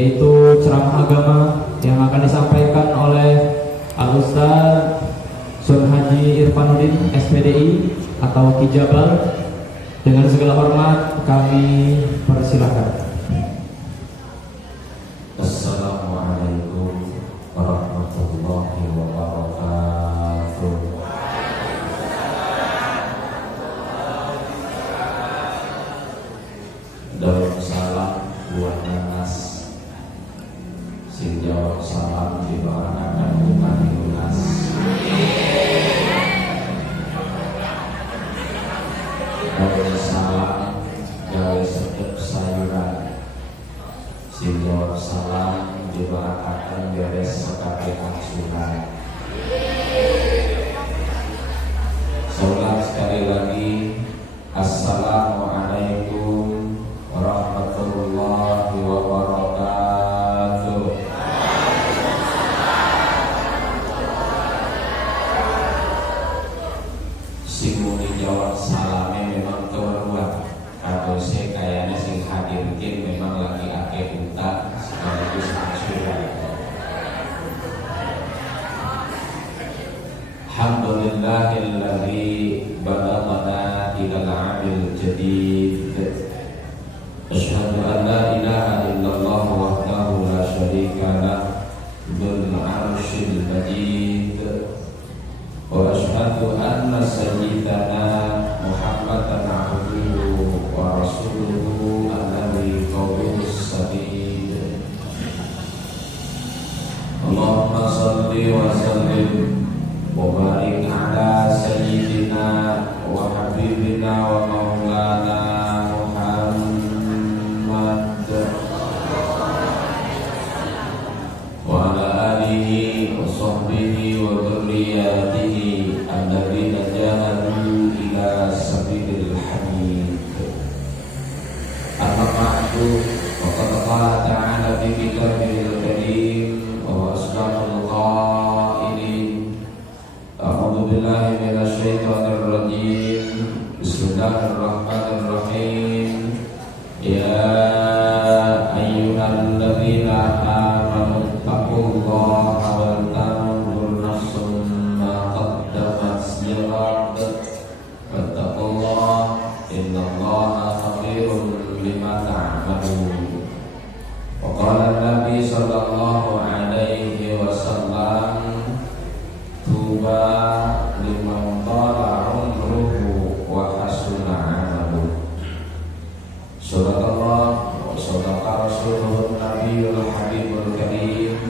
yaitu ceramah agama yang akan disampaikan oleh Al-Ustaz Sun Haji Irfanuddin SPDI atau Kijabal. Dengan segala hormat kami persilahkan. Assalamualaikum warahmatullahi wabarakatuh. Dalam salam buat nanas, sing jawab salam didoakan bukan lunas. Dalam salam gawe sedep sayuran, sing jawab salam didoakan beres sekali angsuran. Salam sekali lagi, assalamualaikum warahmatullahi wabarakatuh. Sing muni jawab salamnya memang keperluan, atau saya kayaknya sing hadir mungkin memang lagi akeh utang sekaligus angsuran. Alhamdulillahilladzi balaghana ilal 'amil jadid. Asyhadu an la ilaha illallah wahdahu la syarika lah, dzul 'arsyil majid. Wa asyhadu anna sayyidana Muhammadan 'abduhu wa rasuluhu alladzi qawluhus sadid. Allahumma shalli wa sallim wa barik ala sayyidina wa habibina wa maulana Muhammad wa ala alihi wa sahbihi wa dzurriyyatihi alladzina jahadu ila sabilil hamid. Amma ba'du, faqad qala ta'ala fi kitabihil karim wa asdaqul qailin. A'udzu billahi minasy syaithanir rajim. Bismillahirrahmanirrahim. Ya ayyuhalladzina amanu taqullaha wal tanzur nafsum ma qaddamat lighad wattaqullaha innallaha khabirun bima ta'malun. Wa qala an-nabi sallallahu alaihi wasallam, tuba liman tala umruhu wa hasuna amaluhu. Sadaqallah wa sadaqa rasuluhun nabiyul habibul karim.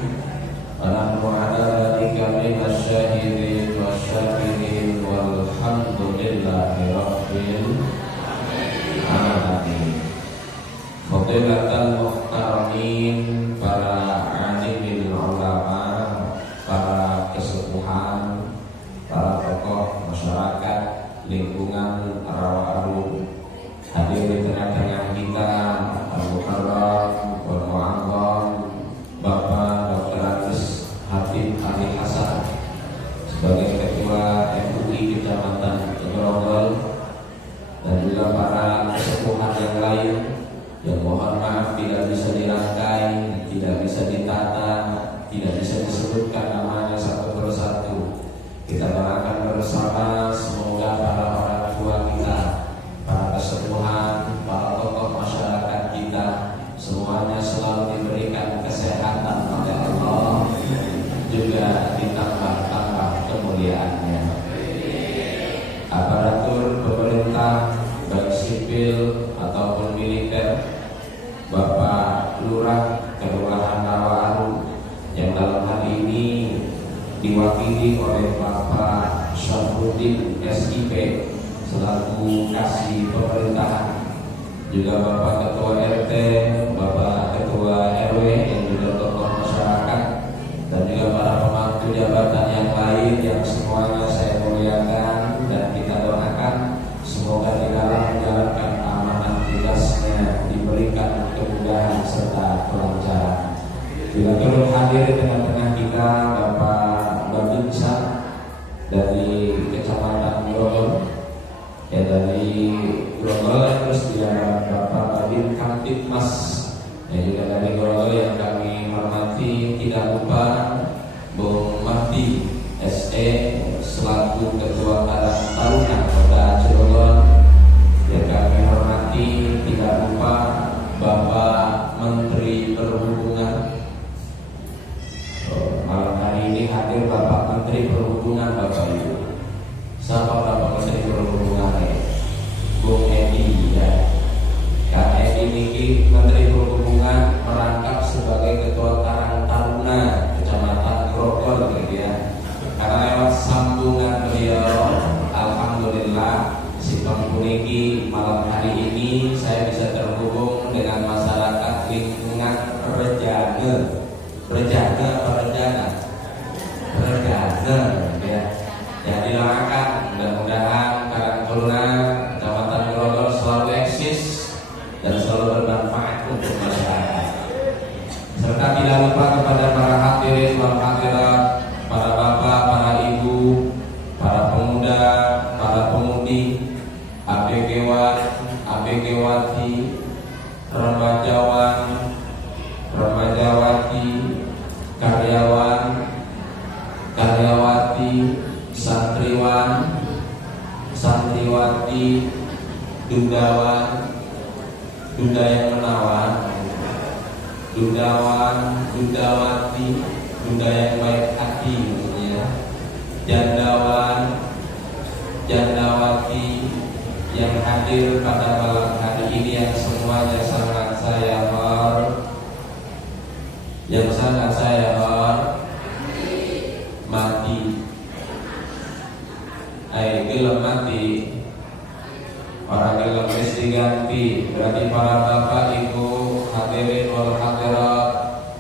Wa nahnu ala dzalika minas syahidin wasyakirin walhamdulillahi rabbil alamin. Fadilatul muhtaramin, para alimil ulama, para kesepuhan, para tokoh masyarakat lingkungan Rawa-Arum, hadir di tengah-tengah kita Al-Muharram wal Mu'azzam Bapak Dr. Agus Habib Ali Hasan sebagai Ketua MUI Kecamatan Grogol, dan juga para kesepuhan yang lain yang mohon maaf tidak bisa dirangkai, tidak bisa ditata, tidak bisa disebutkan namanya satu persatu. Kita doakan bersama semoga para orang tua kita, para kesepuhan, para tokoh masyarakat kita semuanya selalu diberikan kesehatan oleh Allah, juga ditambah-tambah kemuliaannya. Aparatur pemerintah baik sipil ataupun militer, Bapak Lurah Kelurahan Rawa-Arum yang dalam hal ini diwakili oleh Bapak Syafruddin SIP selaku kasih pemerintahan, juga Bapak Ketua RT, Bapak Ketua RW yang juga tokoh masyarakat, dan juga para pemangku jabatan yang lain yang semuanya saya muliakan dan kita doakan semoga di dalam menjalankan amanah tugasnya diberikan kemudahan serta kelancaran. Bila turut hadir di tengah-tengah kita Bapak Babinsa dari Kecamatan Grogol, ya dari Grogol, terus dia Bapak Babin Kamtipmas yang juga dari Grogol yang tidak lupa Bung Mahdi SE selaku Ketua Karang Taruna Kota Cilegon yang kami hormati, tidak lupa Bapak Menteri Perhubungan. Malam hari ini hadir Bapak Menteri Perhubungan, Bapak Ibu. Siapa Bapak Menteri Perhubungan? Bung Edi ya. Kak Edi niki Menteri Perhubungan merangkap sebagai Ketua Karang Taruna Kecamatan Grogol gitu ya. Karena lewat sambungan beliau, alhamdulillah si penghuni malam hari ini saya bisa terhubung dengan masyarakat lingkungan Rejana ya. Jadi doakan mudah-mudahan Karang Taruna Kecamatan Grogol selalu eksis dan selalu bermanfaat untuk masyarakat. Serta tidak lupa kepada para hadirin wal hadirat, para bapak, para ibu, para pemuda, para pemudi, ABG-wan, ABG-wati, remajawan, remajawati, karyawan, karyawati, santriwan, santriwati, dudawan, duda yang menawan, dudawan, dudawati, duda yang baik hati ya. Jandawan, jandawati yang hadir pada malam hari ini yang semuanya sangat saya mati. Gelem mati. Orang gelem wis diganti. Berarti para bapak ibu hadirin wal hadirat,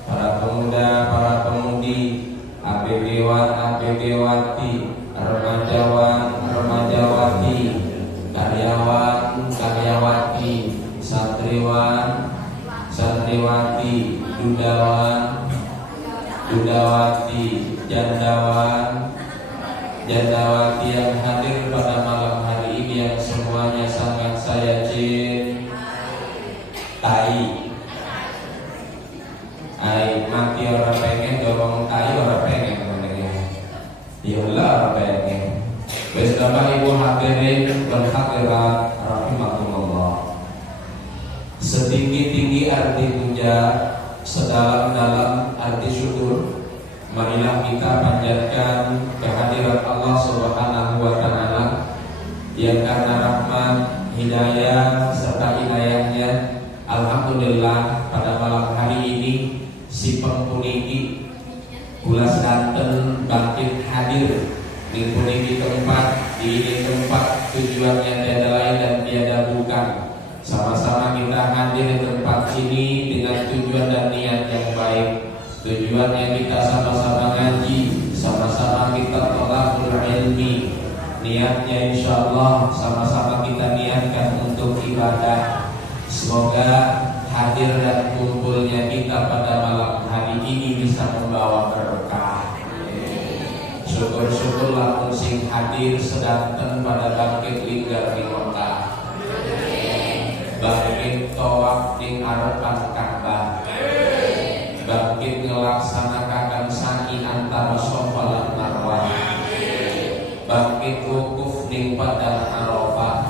para pemuda, para pemudi, ABG-wan, ABG-wati, remajawan, remajawati, karyawan, karyawati, santriwan, santriwati, dudawan, dudawati, jandawan, jandawati yang hadir pada malam hari ini yang semuanya sangat saya cintai. Mati orang pengen, dorong tai orang pengen sebenarnya. Iyalah orang pengen. Wes Bapak Ibu hadirin dan hadirat rahimakumullah. Setinggi-tinggi arti puja, sedalam-dalam arti syukur, marilah kita panjatkan kehadirat Allah Subhanahu wa Ta'ala yang karena rahmat, hidayah serta inayahnya, alhamdulillah pada malam hari ini si penghuni Pulas Banten bangkit hadir di puniki tempat, di ini tempat tujuannya tiada lain dan tiada bukan. Sama-sama kita hadir di tempat ini dengan tujuan dan niat yang baik. Tujuannya kita sama-sama ngaji, sama-sama kita thalabul ilmi. Niatnya insyaallah sama-sama kita niatkan untuk ibadah. Semoga hadir dan kumpulnya kita pada malam hari ini bisa membawa berkah. Syukur-syukur lamun sing hadir sedanten pada bangkit linggar di Mekah, bangkit tawaf ning arepan Ka'bah, bangkit ngelaksanakan sa'i antara Shafa lan Marwah, bangkit wukuf ning padang Arafah,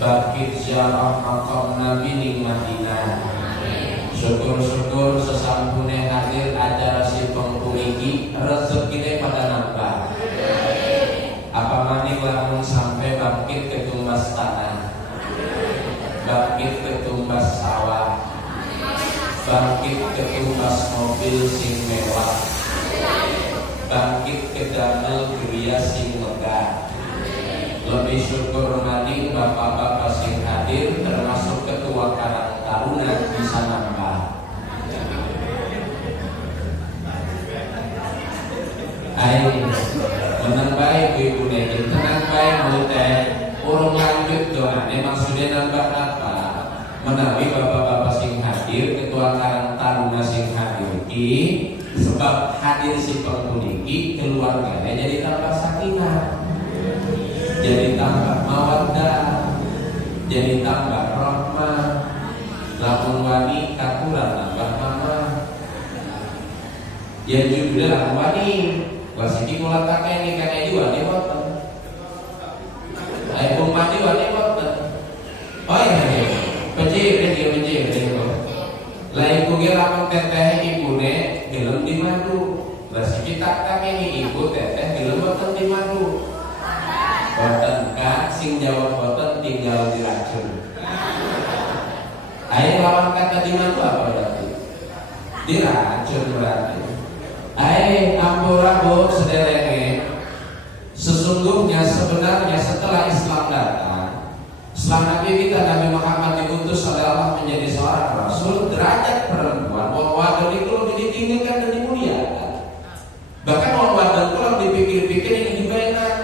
bangkit ziarah makam Nabi ning Madinah. Syukur-syukur sesampune hadir acara si penghuni rezekine pada nambah. Apa maning lamun sampai bangkit ke tumbas tanah, bangkit ke tumbas sawah, bangkit ke tumbas mobil sing mewah, bangkit ke damel kriya sing megah. Lebih syukur maning bapak-bapak sing hadir termasuk ketua Karang Taruna bisa nambah. Menang baik ibu Nedi, tenang baik mulai urung lanjut doa. Maksudnya nambah apa? Menawi bapak-bapak sing hadir, ketua Karang Taruna sing hadir ki, sebab hadir si penghuni keluarganya jadi tambah sakinah, jadi tambah mawaddah, jadi tambah rahmah. Lamun wani katuran tambah mama, Ya judulnya lah wani. Wasiki kula kakek ini kakek juga nih boten. Ayo mati wani boten. Oh iya, peci. Lah ibu ge lamun teteh ibune gelem di madu. Lah siki tak ini ibu teteh gelem boten di madu. Boten kan sing jawab boten tinggal diracun. Ayo lawan kata di madu apa berarti? Diracun berarti. Ayo ampura bu sederenge. Sesungguhnya sebenarnya setelah Islam datang, setelah Nabi kita Nabi Muhammad diutus oleh Allah menjadi seorang Rasul, derajat perempuan wong wadon itu lebih ditinggikan dan dimuliakan. Bahkan wong wadon itu lebih dipikir-pikir ini dibayar.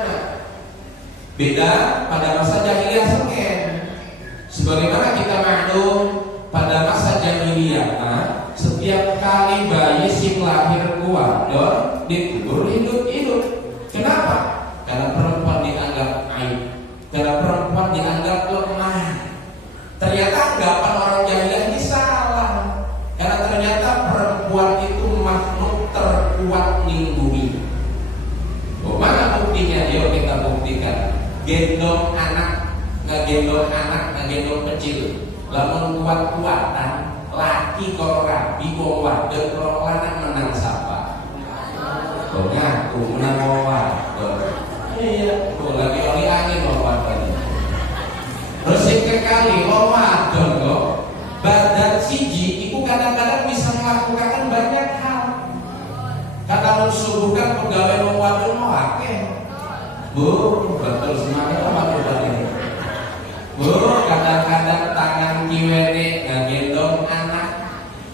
Beda pada masa jahiliyah sengen. Sebagaimana kita maklum pada masa jahiliyah, setiap kali bayi sing lahir wadon dikubur hidup-hidup. Kenapa? Karena perempuan dianggap aib. Karena perempuan dianggap lemah. Ternyata anggapan orang jahiliyah ini salah. Karena ternyata perempuan itu makhluk terkuat di bumi. Oh, mana buktinya? Yuk kita buktikan. Gendong anak, ngegendong kecil. Lamun kuat-kuatan, laki kalau rabi, kalau wadon, kalau anak menang siapa? Kau ngaku menang wadon. Iya, lagi oli angin wadon. Terus yang kekali wadon kok badan siji, itu kadang-kadang bisa melakukan banyak hal. Kata mensubuhkan pegawai wadon mau akeh. Bu, betul semangat apa ini? Bu, kadang-kadang tangan kiwene ngagendong anak,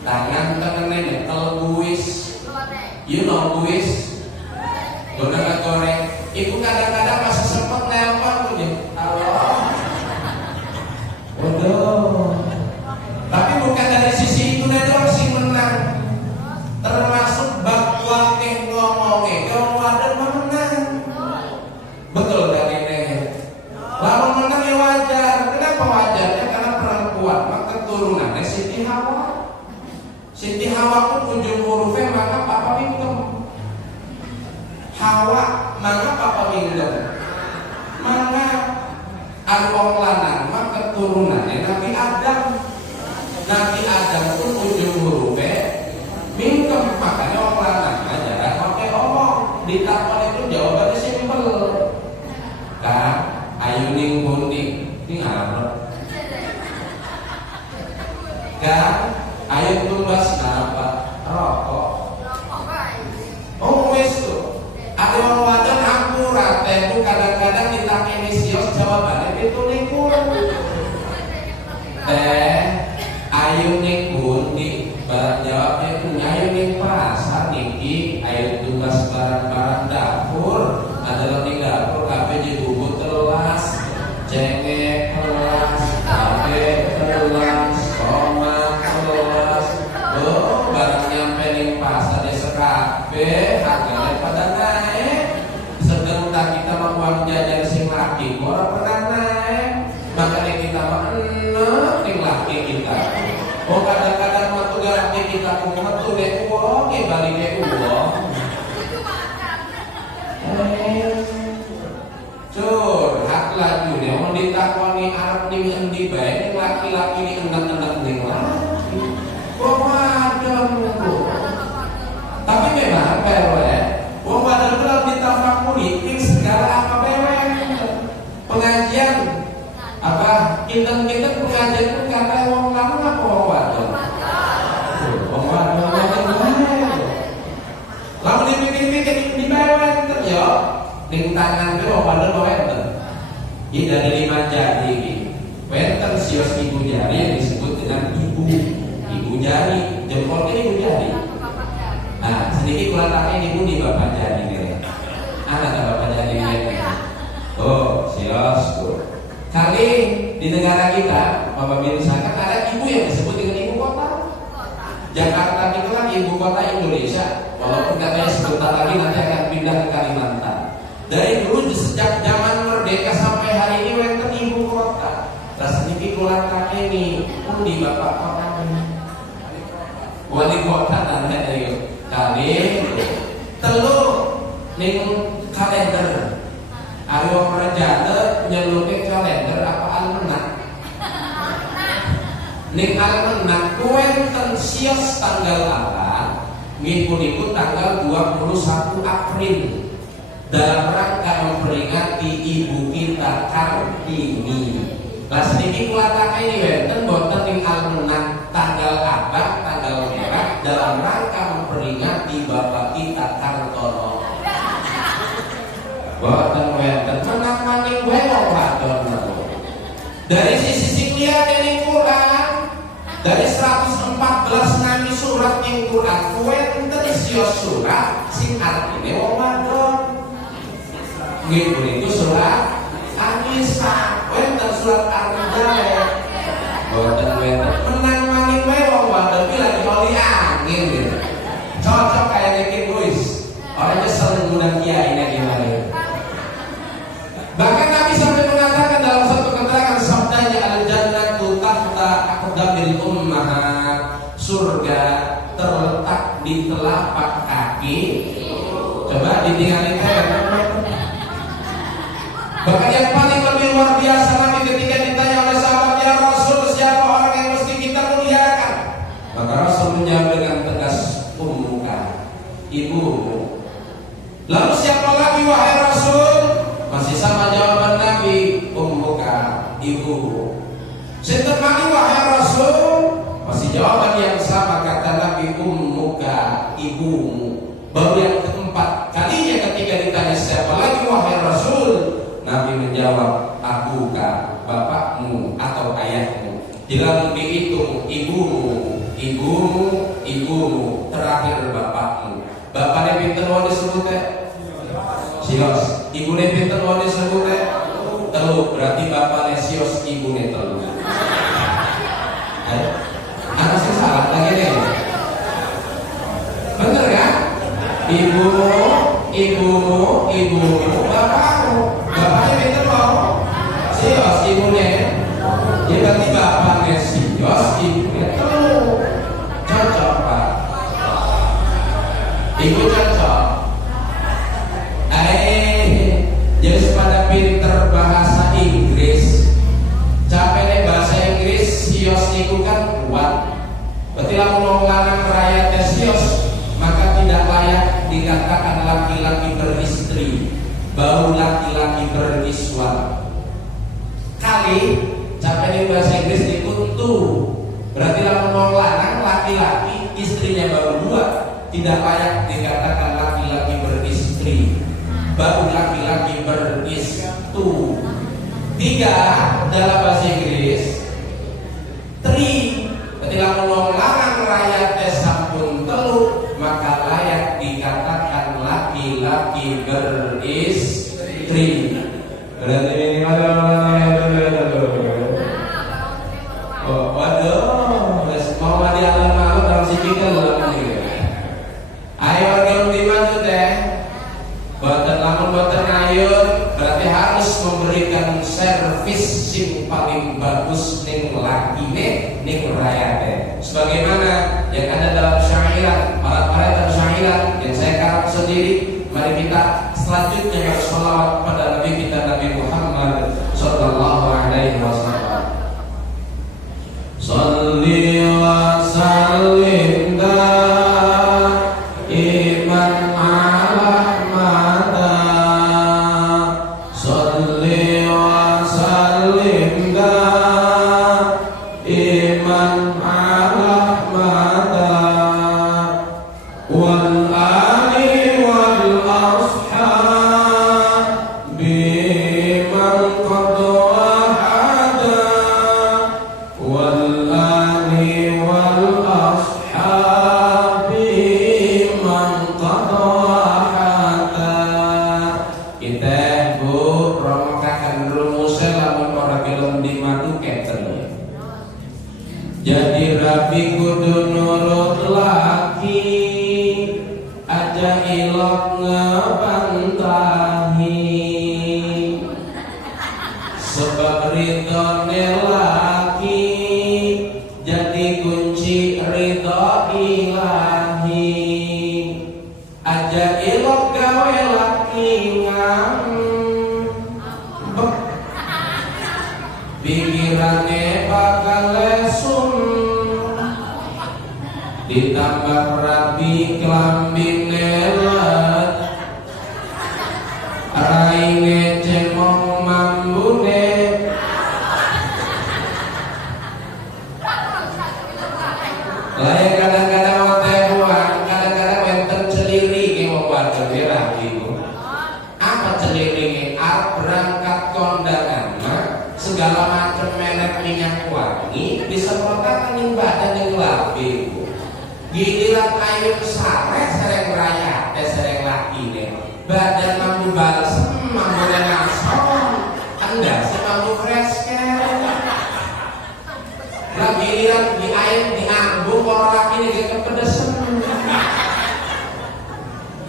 tangan tenene nyetel buis. You know buis? Donat goreng. Ibu kadang-kadang masih sempat nelpon tuh dia. Halo. Waduh. Tapi bukan dari sisi itu doang sih menang. Termasuk bab wake ngomongnya, kalau ada menang. Betul dari ini. Lalu menang ya wajar. Kenapa wajarnya? Karena perempuan maka turunannya Siti Hawa. Siti Hawa pun ujung hurufnya maka papa minum. Hawa maka papa minum. Maka arwah lanang maka turunannya Nabi Adam. Nabi Adam pun ujung hurufnya minum. Makanya orang lanang ajaran pakai omong. Ditakon itu jawabannya simpel. Kak, ayu ning pundi ini apa? Kak, ayu tumbas napa? Rokok. Oh wis tuh. Ada orang wadon akurat, itu kadang-kadang ditanya sios jawabannya itu ning pundi. Ayu ning pundi, barang jawabnya itu ayu ning pasar niki, ayu tumbas barang-barang dapur. Adalah di dapur kabeh dibubut telas, cengek telas, kabeh telas, tomat telas. Oh, barang nyampe ning pasar desa kabeh harganya pada naik. Sedangkan kita mau uang jajan sing laki ora pernah naik. Makanya kita mah enak ning laki kita. Oh, kadang-kadang mah tuh laki kita kumat tuh dek uang, balik dek uang. Curhat lagi dia mau ditakoni Arab ning endi bae ning laki-laki ning endak-endak ning laki. Kok wadon ku. Tapi memang pewe. Wong wadon kudu ditafakuri ing segala apa bae. Pengajian apa kinten-kinten pengajian ku kata wong lanang apa wong wadon? Wong wadon bae. Lalu dipikir-pikir di bae enten yo. Ning tangan ke wong wadon wenten. Ini dari 5 jari ini. Wenten sios ibu jari yang disebut dengan ibu jari. Jempolnya ibu jari. Nah, sedikit kulatake ibu di bapak jari nih. Anak bapak jari ini. Oh, sios tuh. Kali di negara kita, Bapak misalkan ada ibu yang disebut dengan ibu kota. Jakarta itu kan ibu kota Indonesia. Walaupun katanya sebentar lagi nanti akan pindah ke Kalimantan. Dari dulu sejak zaman merdeka sampai hari ini wenten ibu kota. Terus sedikit kulatake nih, di bapak kota ini. Wali kota nanti ayo. Kali telu ning kalender. Ari wong rejate nyeluke kalender apa almanak. Ning almanak kuwenten sios tanggal apa? Nggih punika tanggal 21 April dalam rangka memperingati ibu kita Kartini. Lah sedikit kula takeni wonten boten ing almanak tanggal apa? Tanggal merah dalam rangka memperingati bapak kita Kartono. Boten wonten menang maning wae wong wadon. Dari sisi liyane ning Quran dari 114 nami surat ing Quran kuwenten sios surat sing artine wong wadon. Nggih punika surat An-Nisa, wonten surat Ar-Rijal. Boten wonten menang maning wae wong wadon iki lagi oli angin gitu. Cocok kayak niki wis. Orang nyesel ngundang kiai nek gimana. Bahkan Nabi sampai mengatakan dalam satu keterangan sabdanya al-jannatu tahta aqdamil ummahat. Surga terletak di telapak kaki. Coba ditinggalin kan. Bahkan yang paling lebih luar biasa Nabi ketika ditanya oleh sahabat, ya Rasul, siapa orang yang mesti kita muliakan? Maka Rasul menjawab dengan tegas, ummuka, ibumu. Lalu siapa lagi wahai Rasul? Masih sama jawaban Nabi, ummuka, ibumu. Sinten maneh wahai Rasul? Masih jawaban yang sama kata Nabi, ummuka, ibumu. Baru yang keempat kalinya ketika ditanya siapa lagi wahai Rasul, Nabi menjawab, abuka, bapakmu atau ayahmu. Dilalu dihitung, ibumu, ibumu, ibumu, terakhir bapakmu. Bapaknya pinten wae disebut teh? Sios. Ibune pinten wae disebut teh? Telu. Berarti bapaknya sios, ibune telu. Ayo. Anak sing salah lagi nih. Bener ya? Ibumu, ibumu, ibumu, bapakmu. Bapaknya pinter mau sios, ibunya. Ya berarti bapaknya sios, ibunya telu. Cocok Pak. Ibu cocok. Jadi pada pinter bahasa Inggris. Capek deh bahasa Inggris, sios itu kan kuat. Berarti lamun wong lanang rakyatnya sios, maka tidak layak dikatakan laki-laki beristri, baru laki-laki beriswan. Kali capek bahasa Inggris dikuntu. Berarti lamun wong lanang laki-laki istrinya baru dua, tidak layak dikatakan laki-laki beristri, baru laki-laki beristu. Tiga dalam bahasa Inggris. Three. Berarti lamun wong lanang rakyatnya sampun telu, maka layak dikatakan laki-laki beristri. Berarti ini waduh, mau mandi alam-alam dalam sikikal ini. Ayo orang di mana teh? Boten lamun boten ngayun, berarti harus memberikan servis sing paling bagus ning lakine, ning rakyate. Sebagaimana yang ada dalam syairan, para syairan yang saya karang sendiri. Mari kita selanjutnya bersolawat pada Nabi kita Nabi Muhammad sallallahu alaihi wasallam. Shalli wa sallim iman ala mata. Shalli wa sallim iman ala mata. Wal ali wal ashab biman qad wahada. Wal ali wal ashab biman qad wahada. Kita Bu romokaken rumusé lamun ora gelem dimadu keten. Jadi rabi kudu nurut laki, aja ilok ngebantahi. Sebab ridhone laki jadi kunci ridho ilahi. Aja ilok gawe laki ngambek, pikirannya bakal lesung, ditambah rapi klambi nelet, raine cemong mambune. Lain kadang-kadang wonten uang, kadang-kadang wonten celiri ki wong wadon rapiku. Apa celiri? Arep berangkat kondangan, segala macam merek minyak wangi disemprotakan ning badan ning lapiku. Giliran ayu sare sering raya, sering lakine. Badan mampu balas, mampu ngasong. Anda si mampu fresh care. Lah giliran di air diambung kalau lakine ge kepedesen.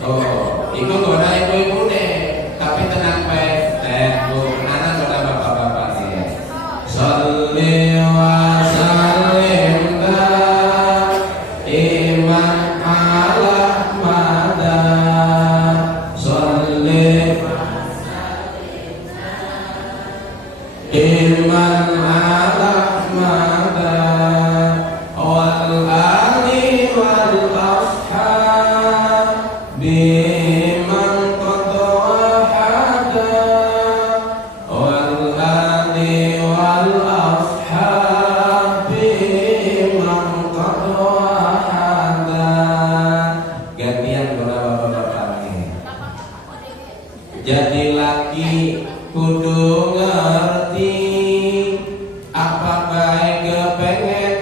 Oh, iku goda ibu-ibu deh, tapi tenang bae, Bu. Anak goda bapak-bapak sih. Sholli wa sallim iman ala mada. Sholli iman ala mada wal ali wal ashab biman qad wahada wal ali wal ashab biman qad wahada. Gantian bapak-bapak nih. Jadi laki kudu ngerti apa baik kepengen,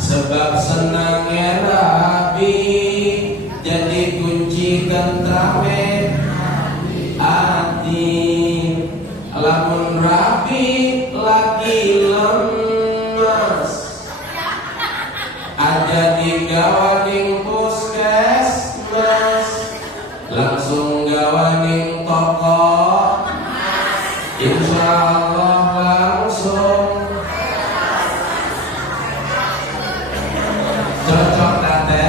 sebab senangnya rabi jadi kunci tentrame hati. Lamun rabi lagi lemas, aja digawaning puskesmas, langsung gawaning toko, insya Allah langsung cocok tante.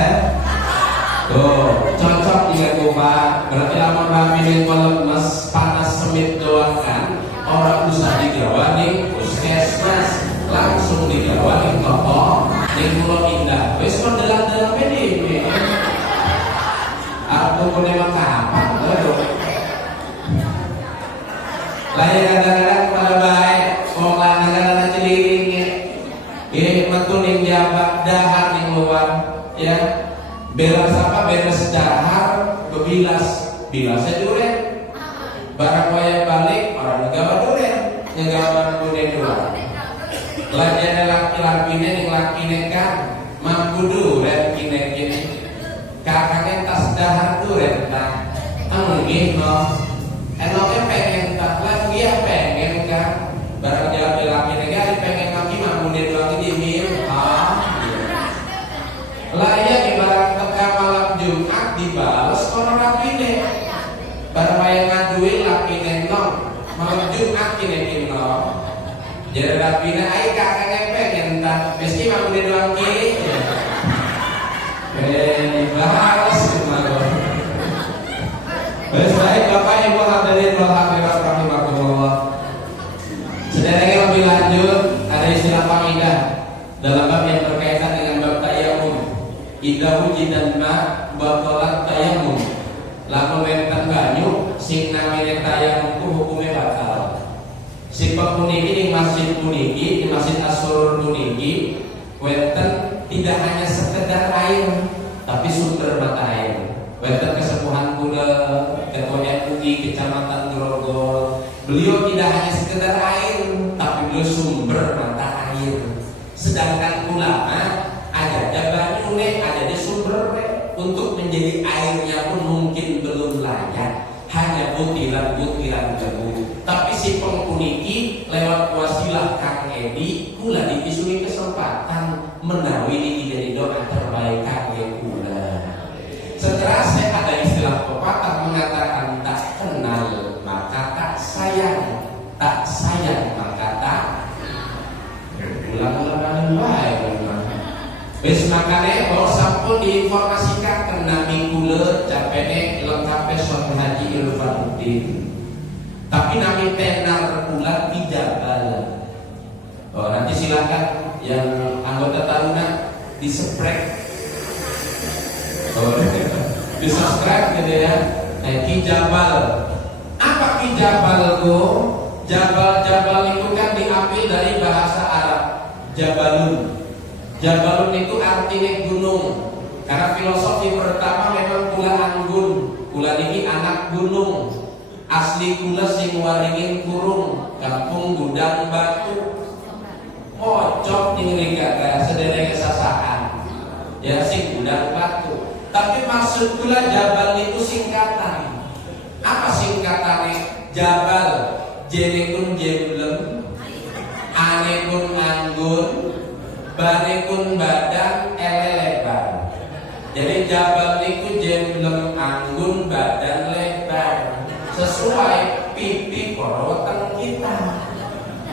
Tuh cocok ya Pak. Berarti lamun rapi lemes panas semit doang kan, orang usah digawaning puskesmas, langsung digawaning toko ning Pulau Indah. Wis kok dalam-dalam ini. Aku punya kapan tuh? Lain kadang-kadang pada baik, wong lanang-lanang celiring ini metu ning jabak dahar ning luar, ya. Beres apa? Beres dahar, bebilas, bilasnya duren. Barang waya balik, orang negawa duren, nyegawan duren luar. Lajana laki-lakine ning lakine kan mampu duren kine-kine. Kakaknya tas dahar duren tak, enggih no. Enoknya pengen tak lagi ya pengen kan. Barang jawab lakine kan pengen kaki mampu dia doang dimin. Layak ibarat teka malam Jumat dibalas orang lakine. Barang yang ngaduin lakine nong malam Jumat kine nong. Jadi lakine ay kakaknya pengen tak meski mampu dia doang kiri. Balas kemana? Baik Bapak Ibu hadirin wal hadirat rahimakumullah. Sedherek lebih lanjut ada istilah faidah dalam bab yang berkaitan dengan bab tayamum. Idza wujidan ma batalat tayamum. Lamun wonten banyu sing namine tayamum ku hukume batal. Sifat puniki ning masjid puniki, di Masjid As-Surur puniki wonten tidak hanya sekedar air tapi sumber mata air. Wonten kesepuhan kula Ketua MUI Kecamatan Grogol. Beliau tidak hanya sekedar air tapi beliau sumber mata air. Sedangkan ulama ada banyu ada di sumber untuk menjadi airnya pun mungkin belum layak, hanya butiran-butiran debu. Tapi si pengpuniki lewat wasilah Kang Edi kula dipisui kesempatan menawi ini jadi doa terbaik Kang Edi kula. Setelah saya ada istilah pepatah mengatakan tak kenal maka tak sayang, tak sayang maka tak. Ulang-ulangan baik. Wis makane kalau sampun diinformasikan nabi kula kula capene lengkape Son Haji Irfanuddin. Tapi nami tenar kula di Jabal. Oh, nanti silakan yang anggota taruna di subscribe. Oh, di subscribe gitu ya. Ki Jabal. Apa Ki Jabal go? Jabal itu kan diambil dari bahasa Arab. Jabalun. Jabalun itu artinya gunung. Karena filosofi pertama memang kula anggun. Kula ini anak gunung. Asli kula sing waringin kurung. Kampung Gudang Batu. Mocok ning rika sederenge sasakan. Ya sing Gudang Batu. Tapi maksud kula Jabal itu singkatan. Apa singkatannya? Jabal, jenekun jemblem, anekun anggun, banekun badan elelebar. Jadi Jabal itu jemblem, anggun, badan lebar. Sesuai pipi korotan kita.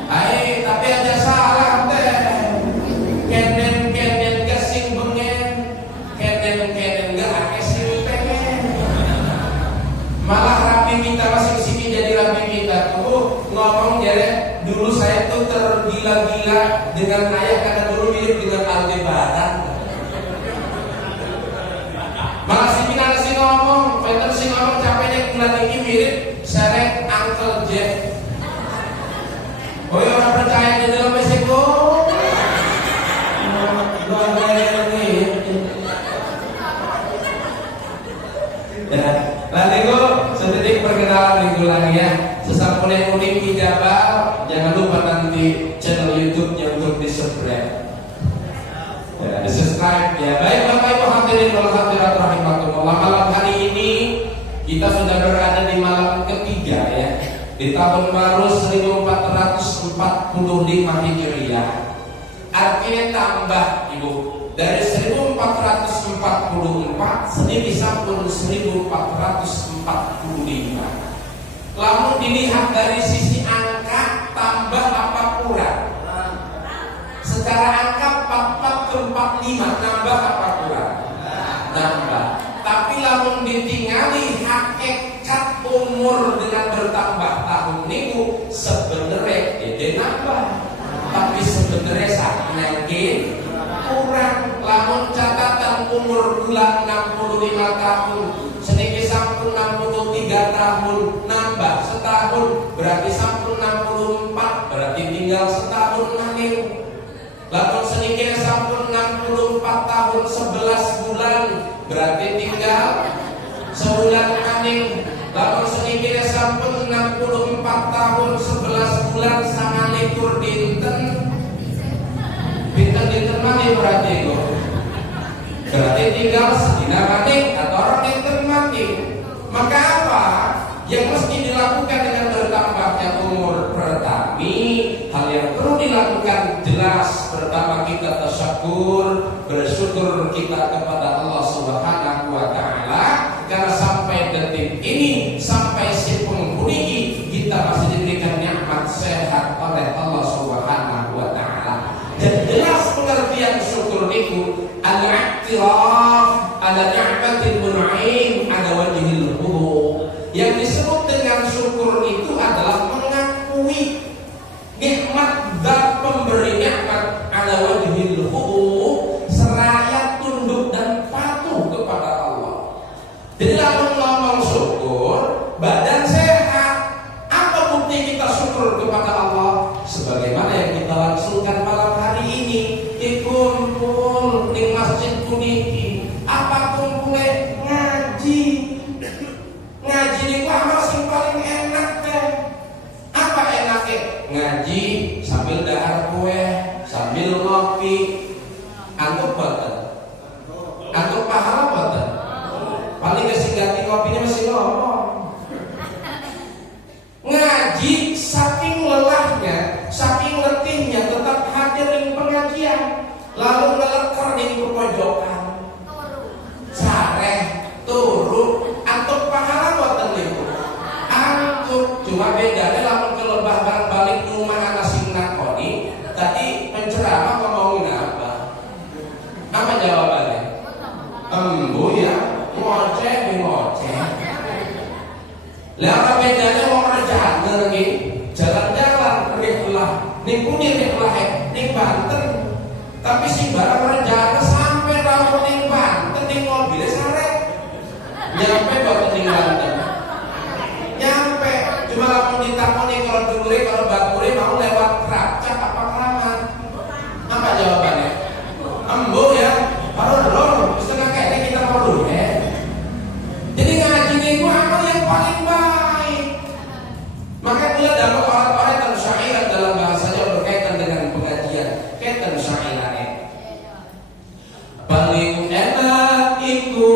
Tapi aja salah teh. Kenen kesing bengen, kenen gak ake sing pengen. Malah rapi kita masih sini jadi rapi kita tuh ngomong jadi dulu saya tuh tergila-gila dengan ayah karena dulu mirip dengan Aldebaran. Malah si Mina si ngomong, Peter si ngomong capeknya bulan ini mirip seret Uncle Jeff. Oh ya orang percaya di dalam Meksiko. Lalu itu sedikit perkenalan minggu lagi ya. Sesampun yang unik Ki Jabal, jangan lupa nanti channel YouTube-nya untuk di subscribe. Ya, di subscribe ya. Baik Bapak Ibu hadirin wal hadirat rahimakumullah. Malam hari ini kita sudah berada di malam ketiga ya. Di tahun baru 1445 Hijriah. Artinya tambah Ibu. Dari 1444 sini disampun 1445. Lalu dilihat dari sisi angka tambah apa kurang? Secara angka 44 ke 45 nambah apa kurang? Nambah. Tapi lalu ditinggali hakikat umur dengan bertambah tahun niku sebenarnya ide nambah. Tapi sebenarnya saking kurang. Lamun catatan umur bulan 65 tahun sedikit sampun 63 tahun nambah setahun berarti sampun 64 berarti tinggal setahun maning. Lamun sedikit sampun 64 tahun 11 bulan berarti tinggal sebulan maning. Lamun sedikit sampun 64 tahun 11 bulan sangat likur dinten mati berarti itu. Berarti tinggal sedina mati atau orang yang mati. Maka apa yang mesti dilakukan dengan bertambahnya umur? Pertama, hal yang perlu dilakukan jelas. Pertama kita tasyakur, bersyukur kita kepada Allah Subhanahu wa Ta'ala karena sampai detik ini, sampai si penghuni kita masih diberikan nikmat sehat oleh Allah Subhanahu wa Ta'ala. Dan jelas pengertian syukur itu al-i'tiraf ala ni'matil mun'im ala wajhil hubu. Yang disebut dengan syukur itu adalah mengakui nikmat dan pemberi nikmat ala wajhil hubu seraya tunduk dan patuh kepada Allah. Jadi lalu ngomong syukur, badan sehat. Apa bukti kita syukur kepada Allah? Sebagaimana yang kita langsungkan malam hari ini, dikumpul di masjid puniki. Apa kumpulnya? Ngaji. Ngaji di kamar sing paling enak deh. Apa enaknya? Ngaji sambil dahar kue, sambil ngopi. Antuk boten? Antuk pahala boten? Paling kasih ganti kopinya masih ngomong. Ngaji saking lelahnya, saking letihnya tetap hadir di pengajian, lalu ngeleker di pojokan, sareh, turu, antuk pahala boten niku. Antuk, cuma bedanya lalu kelebah balik rumah anak sing nakoni, tadi menceramah ngomongin apa? Apa jawabannya? Embu ya, ngoceh di ngoceh. Lah apa bedanya wong rejane iki? Jalan-jalan riflah, ning pundi riflah ning Banten. Tapi si barang rejane sampai rawuh ning Banten ning mobil saret. Nyampe baru ning Banten. Nyampe cuma lamun ditakoni kalau dulure kalau bature mau lewat Keracak apa Kramat. Apa jawabannya? Embo ya. Lor, setengah kayaknya kita perlu ya. Jadi ngaji itu amal yang paling baik. Maka dia dapat orang-orang dan syairan dalam bahasanya berkaitan dengan pengajian. Kaitan syairannya. Paling enak itu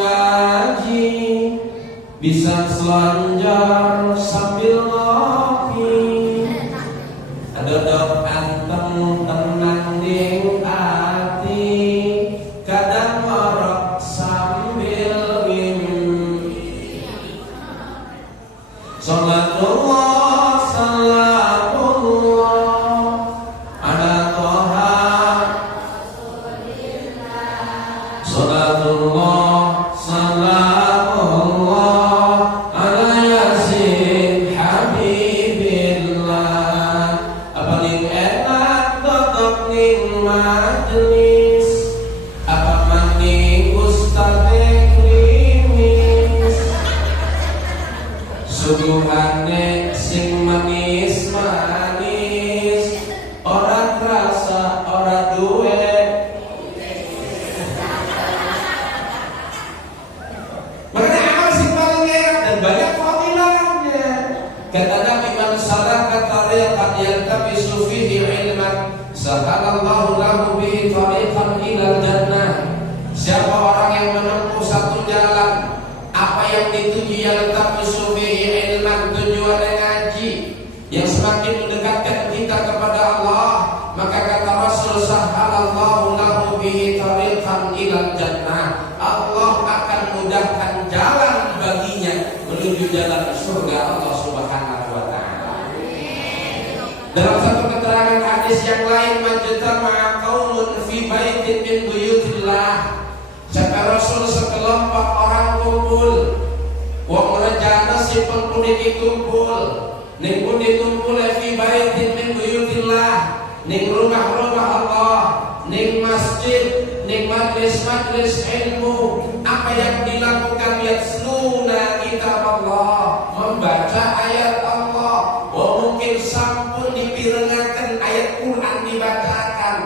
ngaji, bisa selanjar sambil ngopi. Ada dok anteng tenang ding hati, kadang ngorok sambil mimpi. Salatullah salamullah ala toha, salatullah salamullah ala yasin habibillah. Paling enak tetep ning majelis, apa maning ustaz klimis, suguhane sing manis-manis, ora terasa ora duwe. Makanya amal sing paling enak dan banyak fadilahnya. Kata Nabi man salaka tariqan yaltabisu fihi ilman, sahalallahu lahu bihi tariqan ilal jannah. Siapa orang yang menempuh satu jalan, apa yang dituju yaltabisu fihi ilman, tujuannya ngaji, yang semakin mendekatkan kita kepada Allah, maka kata Rasul sahalallahu lahu bihi tariqan ilal jannah, Allah akan mudahkan jalan baginya menuju jalan surga Allah Subhanahu wa taala. Dalam satu keterangan hadis yang lain, majtama'a qaumun fi baitin min buyutillah, kata Rasul sekelompok orang kumpul, wong rejana sipun pundi kumpul, ning pundi kumpul fi baitin min buyutillah, ning rumah-rumah Allah, ning masjid, ning majlis-majlis ilmu. Apa yang dilakukan? Yatsluna kitab Allah, membaca ayat Allah. Oh mungkin sampun dipirengaken ayat Quran dibacakan,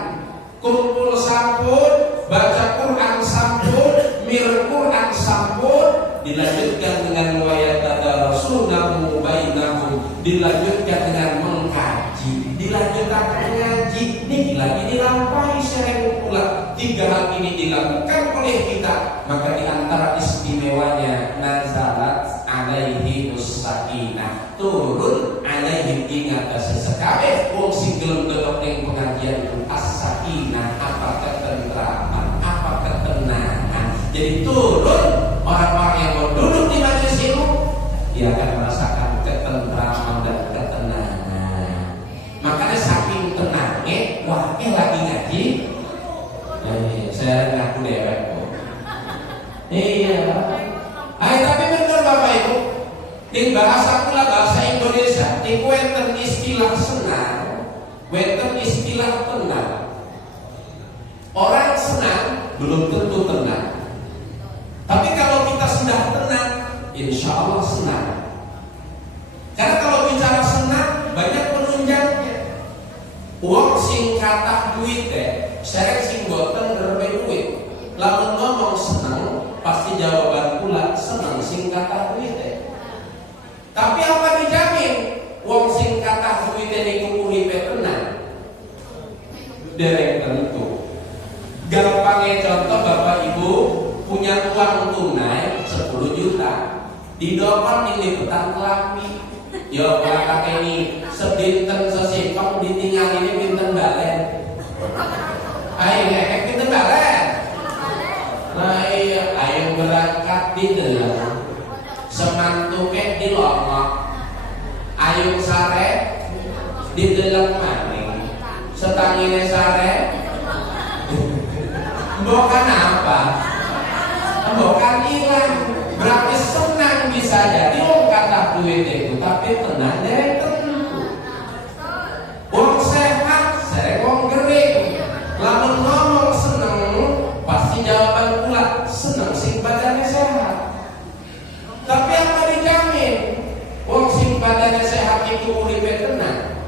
kumpul sampun, baca Quran sampun, mir Quran sampun, dilanjutkan dengan wayatadarasunahu bainahum, dilanjutkan dengan mengkaji, dilanjutkan mengaji. Ini lagi dilampaui sering pula. 3 hal ini dilakukan oleh kita, maka diantara istimewanya nazalat alaihi sakinah, turun alaihi ingat sesekabeh wong sing gelem gedhok ning pengajian as-sakinah, apa ketentraman, apa ketenangan. Jadi turun orang-orang yang mau duduk di majelis ilmu, dia akan merasakan ketentraman dan ketenangan. Makanya saking tenangnya, wah lagi ngaji. Saya ngaku dewek kok. Iya. Tapi bener Bapak Ibu, di bahasa pula bahasa Indonesia, di wenten istilah senang, wenten istilah tenang. Orang senang belum tentu tenang. Tapi kalau kita sudah tenang, insya Allah senang. Karena kalau bicara senang, banyak penunjangnya. Uang sing kathah duit sering sing boten ngerbe duit. Lamun ngomong senang, pasti jawaban pula senang sing kathah duit. Tapi apa dijamin uang sing kathah duit niku uripe tenang? Dereng tentu. Gampangnya contoh Bapak Ibu punya uang tunai 10 juta, didokon ning liputan kelambi. Yo kakak ini sedinten sesingkong ditinggal ini pinten balen. Ayo pinten balen. Nah iya, ayo berangkat di dalam semantuke di longok, ayo sare di dalam maning, setangine sare. Bukan apa? Bukan akan hilang. Berarti senang bisa jadi kata duit itu, tapi tenang deh. Wong sehat, saya wong gering. Lamun ngomong seneng, pasti jawaban pula seneng sing badannya sehat. Tapi apa dijamin? Wong sing badannya sehat itu uripe tenang.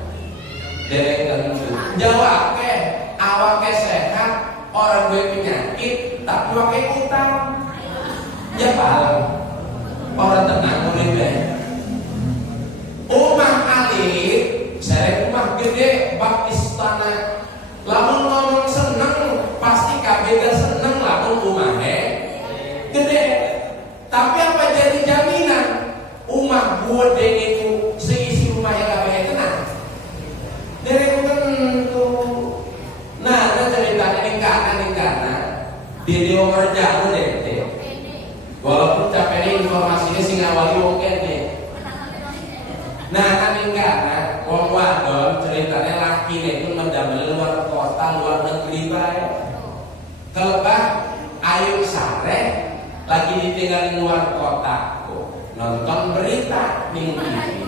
Derek tentu. Jawab ke, awake sehat, orang gue penyakit, tapi wakai utang. Ya paling orang tenang uripe. Umah alit, saya rumah gede bak istana. Lamun ngomong seneng, pasti kabeh seneng lamun umahnya gede. Tapi apa jadi jaminan umah gede itu seisi rumahnya kabeh tenang? Derek tentu. Nah, ceritanya ningkana di umur jauh deh. Walaupun capeknya informasinya sing awali oke deh. Nah, ningkana wong wadon ceritanya laki itu mendamel luar kota, luar negeri bae. Kelebah ayu sare lagi ditinggalin luar kota, nonton berita ning TV.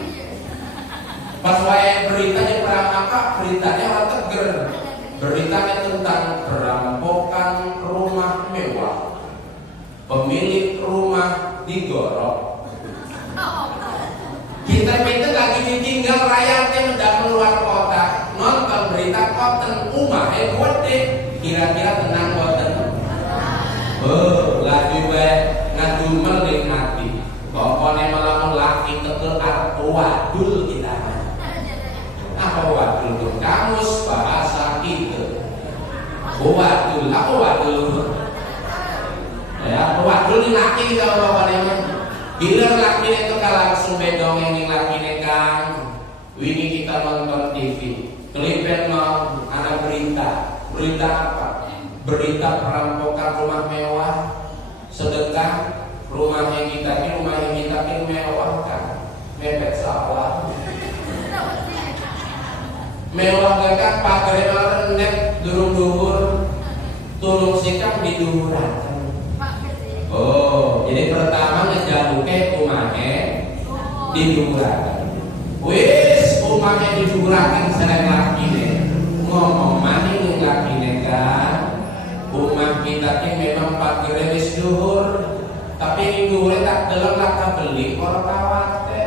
Pas wae beritanya perang apa? Beritanya orang Teger. Beritanya tentang perampokan rumah mewah. Pemilik rumah digorok. Kita itu lagi ditinggal rakyatnya mendapat luar kota, nonton berita koten umahnya gede. Kira-kira tenang boten? Lagi bae ngadumel ning hati. Pokoknya malam laki tekel wadul kita. Apa wadul itu? Kamus bahasa kita. Wadul, apa wadul? Ya, wadul ini laki kita pokoknya. Bila laki itu langsung bedongeng yang laki kang. Wingi kita nonton TV. Kelipet no, ada berita. Berita apa? Berita perampokan rumah mewah. Sedangkan rumahnya kita ini mewah kan? Mepet sawah. Mewah kan pagarnya malah renek durung duhur, tulung sikap di duhuran. Oh, jadi pertama ngejaluke umahnya di duhuran. Wis umahnya di duhuran selain laki nih. Ngomong maning laki nih kan. Umah kita ini memang pagarnya wis duhur, tapi ini duhurnya tak dalam laka beli orang kawate.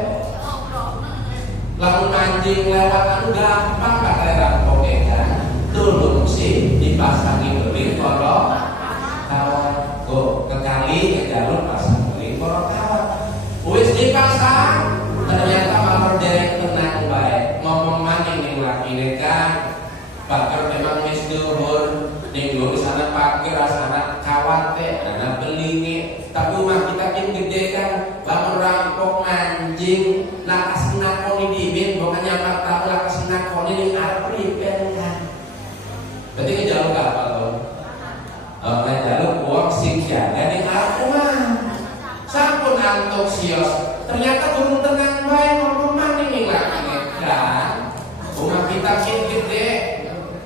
Lalu anjing lewat anu gampang kata rampok kan. Tulung sih dipasangi beli kalau kawan. Oh, kekali ke jalur pasang beli kalau kawan. Wis dipasang, ternyata malah derek tenang baik. Ngomong maning ning laki kan. Bakar memang wis duhur, ning di sana pagar sana kawate, ana beli nih. Tapi rumah kita gede kan, lamun rampok anjing, lakas nakoni dimin, bukan nyamak tahu lakas nakoni ning arep riben kan. Berarti ngejaluk apa tuh? Ngejaluk uang sing jaga ning arep rumah. Sampun antusias, ternyata turun tenang bae ngomong maning ning laki kan. Rumah kita gede,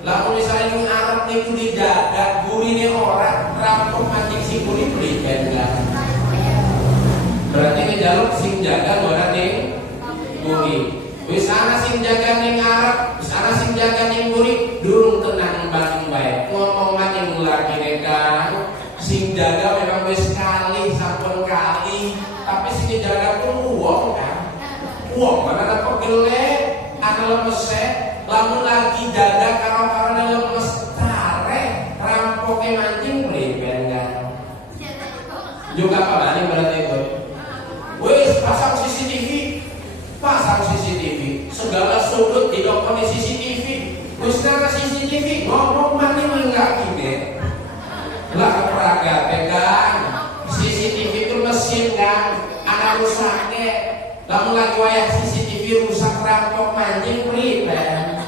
lamun misalnya ning arep niku dijaga, gurine ora rampok anjing si guri riben kan. Berarti ngejaluk sing jaga ora ning guri. Wis ana sing jaga ning arep, wis ana sing jaga ning guri, durung tenang bareng bae. Ngomong maning laki kan, sing jaga memang wis kali sampun kali, tapi sing jaga ku wong kan. Wong mana ana pegele, ana lemes lamun lagi jaga karo-karone lemes tare, rampoke mancing priben kan. Juga apa bani berarti itu? Wis pasang CCTV, segala sudut didokon di CCTV. Wis nang CCTV ngomong maning lagi deh. Lah peraga pegang CCTV itu mesin kan, ana rusaknya. Lamun lagi wayah CCTV rusak rampok mancing priben.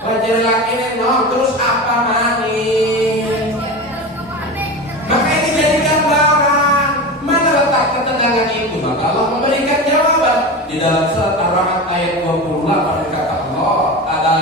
Wajar laki no, terus apa maning? Maka ini jadikan barang. Mana letak ketenangan itu? Maka Allah memberikan jawaban di dalam surat Ar-Rahman ayat 28 kata Allah, ada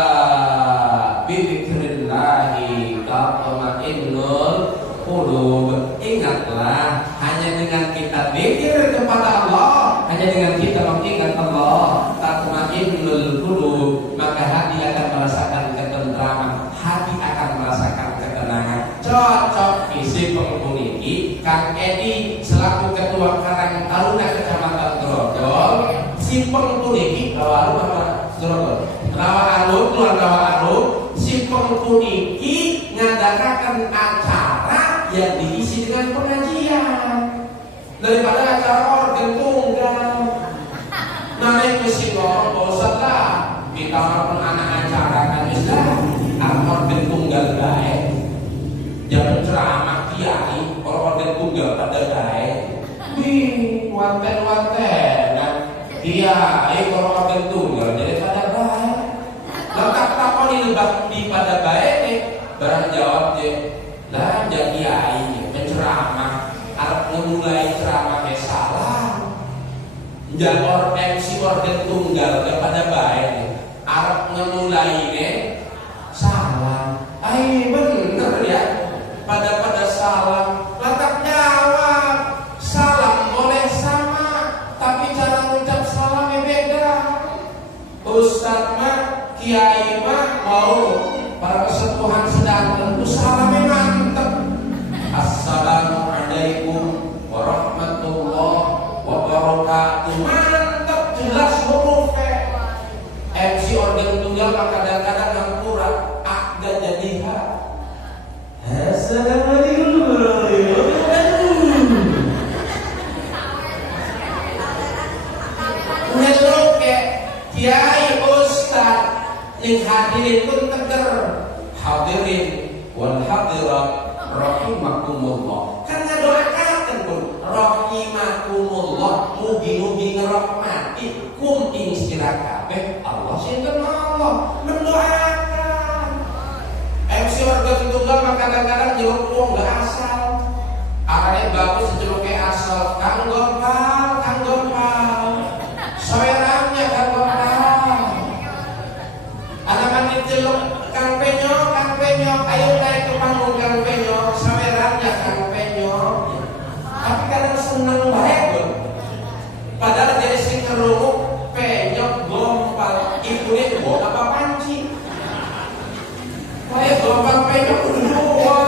bidzikrillahi tatma'innul qulub. Ingatlah hanya dengan kita zikir kepada Allah, hanya dengan kita mengingat Allah, tatma'innul qulub, maka hati akan merasakan ketentraman, hati akan merasakan ketenangan. Cocok isi penghuni Kang Edi selaku ketua Karang Taruna Kecamatan Grogol, si penghuni Rawa Arum apa Grogol? Rawa Arum, keluar Rawa Arum, si penghuni ngadakan acara yang diisi dengan pengajian daripada acara organ tunggal. Naik ke Singapura, bosan lah ditawarkan anak acara kan sudah organ tunggal baik. Jangan ceramah kiai, organ tunggal pada baik. Wih, wanten-wanten, kiai organ tunggal jadi pada baik. Lengkap takon di lebah di pada baik nih. Barang jawab deh, lah jadi kiai penceramah, Arab memulai ceramah salah. Jalur MC organ tunggal kepada baik, Arab memulai salah. Ay bener ya, pada salam, letak jawab salam boleh sama, tapi cara ucap salamnya beda. Ustaz mah, kiai mah mau para kesepuhan sedang tentu salamnya mantep. Assalamualaikum warahmatullahi wabarakatuh. Mantep, jelas hurufnya. MC organ tunggal kadang-kadang yang kurang akda jadi ha. Assalamualaikum warahmatullahi wabarakatuh. Ngeluk ya kiai ustaz yang hadirin pun teger. Hadirin wal hadirat rahimakumullah. Karena doakan pun rahimakumullah, mugi-mugi ngerahmati kum ing sira kabeh Allah sinten Allah mendoakan. MC warga tunggal mah kadang-kadang jeruk wong gak asal. Arane bagus jeruknya asal kang gopal. Soerannya kang gopal. Ada mandi jeluk kang penyok, ayo naik ke panggung kang penyok, sawerannya kang penyok. Tapi kadang seneng banget, padahal jadi sing ngerunguk penyok gompal, ibunya bawa apa panci. Kayak gompal penyok dua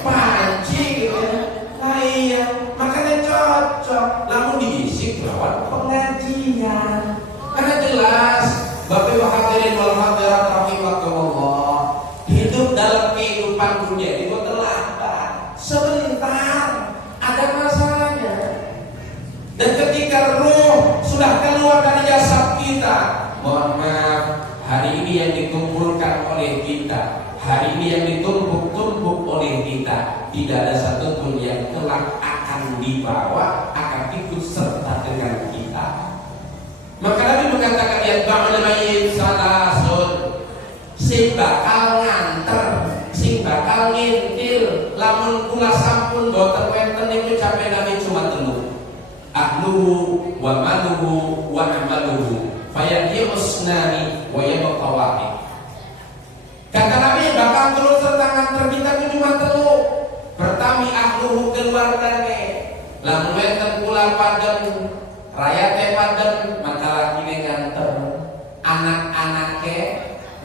panci gitu ya. Nah iya, makanya cocok. Namun diisi lewat pengajian, karena jelas. Bapak Ibu hadirin wal hadirat rahimakumullah, hidup dalam kehidupan dunia itu terlambat, sebentar, ada masanya. Dan ketika ruh sudah keluar dari jasad kita, mohon maaf, hari ini yang dikumpulkan oleh kita, hari ini yang ditumpuk-tumpuk oleh kita, tidak ada satupun yang kelak akan dibawa, akan ikut serta dengan kita. Maka Nabi mengatakan yang ba'al mayyit salasun, sing bakal nganter, sing bakal ngintil, lamun kula sampun boten wenten niku cape Nabi cuma telu. Ahluhu wa maluhu wa amaluhu fayati usnani wa yabqa wahid. Kata Nabi bakal terus serta nganter kita cuma telu. Pertami ahluhu keluargane, lamun wenten kula paden rakyatnya paden, maka laki nganter, anak-anaknya